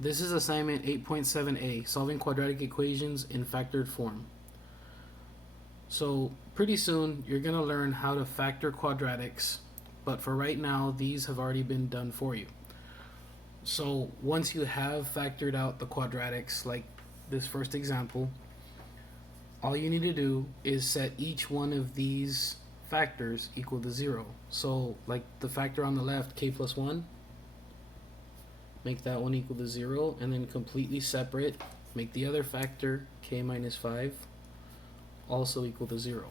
This is assignment 8.7a, solving quadratic equations in factored form. So pretty soon you're going to learn how to factor quadratics, but for right now these have already been done for you. So once you have factored out the quadratics, like this first example, all you need to do is set each one of these factors equal to 0. So like the factor on the left, k plus 1, make that one equal to 0, and then completely separate, make the other factor, k minus 5, also equal to 0.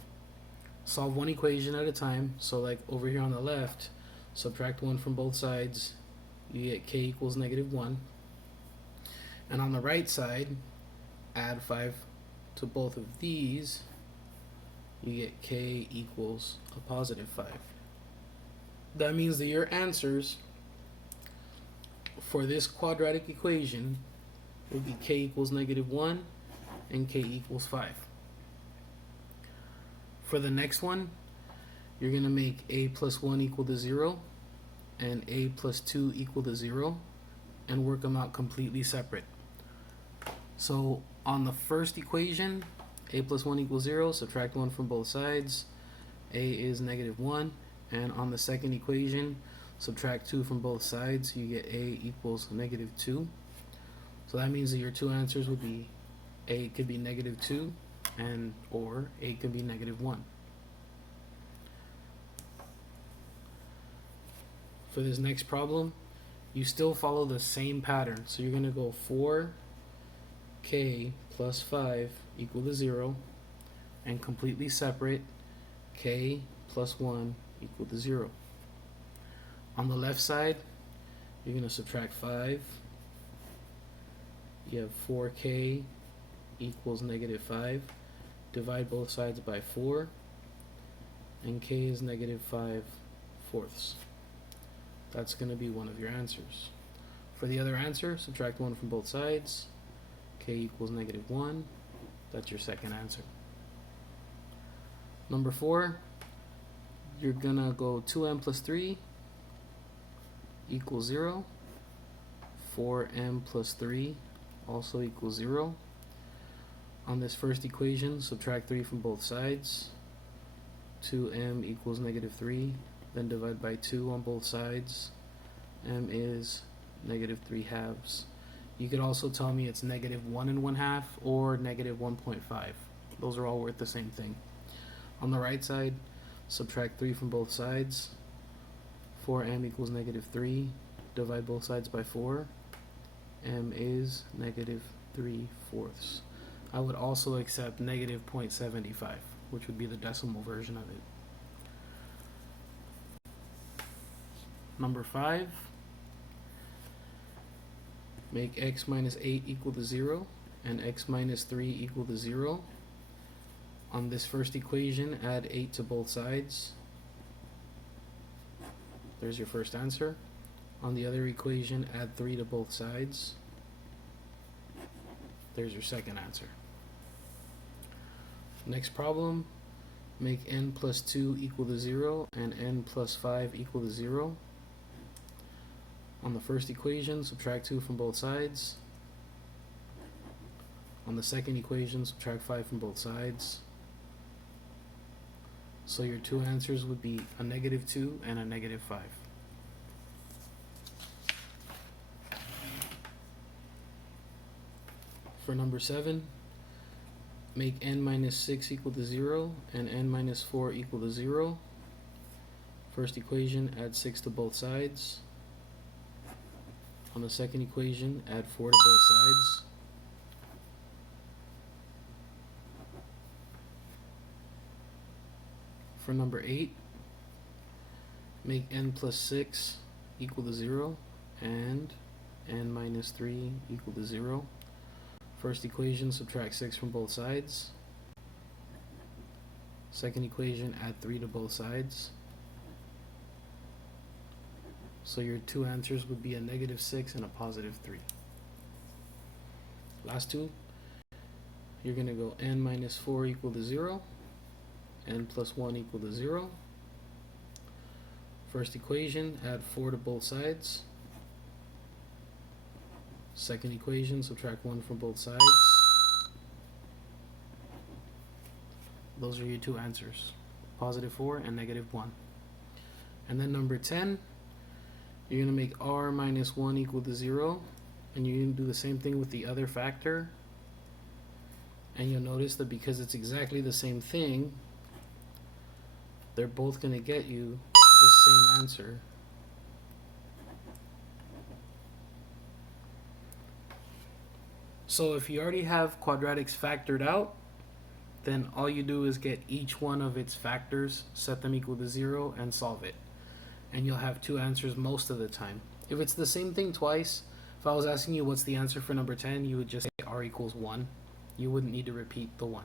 Solve one equation at a time. So like over here on the left, subtract 1 from both sides, you get k equals negative 1. And on the right side, add 5 to both of these, you get k equals a positive 5. That means that your answers for this quadratic equation would be k equals negative 1 and k equals 5. For the next one, you're going to make a plus 1 equal to 0 and a plus 2 equal to 0 and work them out completely separate. So on the first equation, a plus 1 equals 0, subtract 1 from both sides, a is negative 1, and on the second equation, subtract 2 from both sides, you get a equals negative 2. So that means that your two answers would be a could be negative 2 and or a could be negative 1. For this next problem, you still follow the same pattern. So you're going to go 4k plus 5 equal to 0 and completely separate k plus 1 equal to 0. On the left side, you're going to subtract 5. You have 4k equals negative 5. Divide both sides by 4, and k is negative 5/4. That's going to be one of your answers. For the other answer, subtract 1 from both sides, k equals negative 1. That's your second answer. Number 4, you're going to go 2m plus 3 equals 0. 4m plus 3 also equals 0. On this first equation, subtract 3 from both sides. 2m equals negative 3. Then divide by 2 on both sides. M is negative 3/2. You could also tell me it's negative 1 1/2 or negative 1.5. Those are all worth the same thing. On the right side, subtract 3 from both sides. 4m equals negative 3. Divide both sides by 4. M is negative 3/4. I would also accept negative 0.75, which would be the decimal version of it. Number 5, make x minus 8 equal to 0 and x minus 3 equal to 0. On this first equation, add 8 to both sides. There's your first answer. On the other equation, add 3 to both sides. There's your second answer. Next problem, make n plus 2 equal to 0 and n plus 5 equal to 0. On the first equation, subtract 2 from both sides. On the second equation, subtract 5 from both sides. So your two answers would be a negative 2 and a negative 5. For number 7, make n minus 6 equal to 0 and n minus 4 equal to 0. First equation, add 6 to both sides. On the second equation, add 4 to both sides. For number 8, make n plus 6 equal to 0 and n minus 3 equal to 0. First equation, subtract 6 from both sides. Second equation, add 3 to both sides. So your two answers would be a negative 6 and a positive 3. Last two, you're going to go n minus 4 equal to 0, n plus 1 equal to 0. First equation, add 4 to both sides. Second equation, subtract 1 from both sides. Those are your two answers, positive 4 and negative 1. And then number 10, you're going to make r minus 1 equal to 0. And you're going to do the same thing with the other factor. And you'll notice that because it's exactly the same thing, they're both going to get you the same answer. So if you already have quadratics factored out, then all you do is get each one of its factors, set them equal to 0, and solve it. And you'll have two answers most of the time. If it's the same thing twice, if I was asking you what's the answer for number 10, you would just say r equals 1. You wouldn't need to repeat the 1.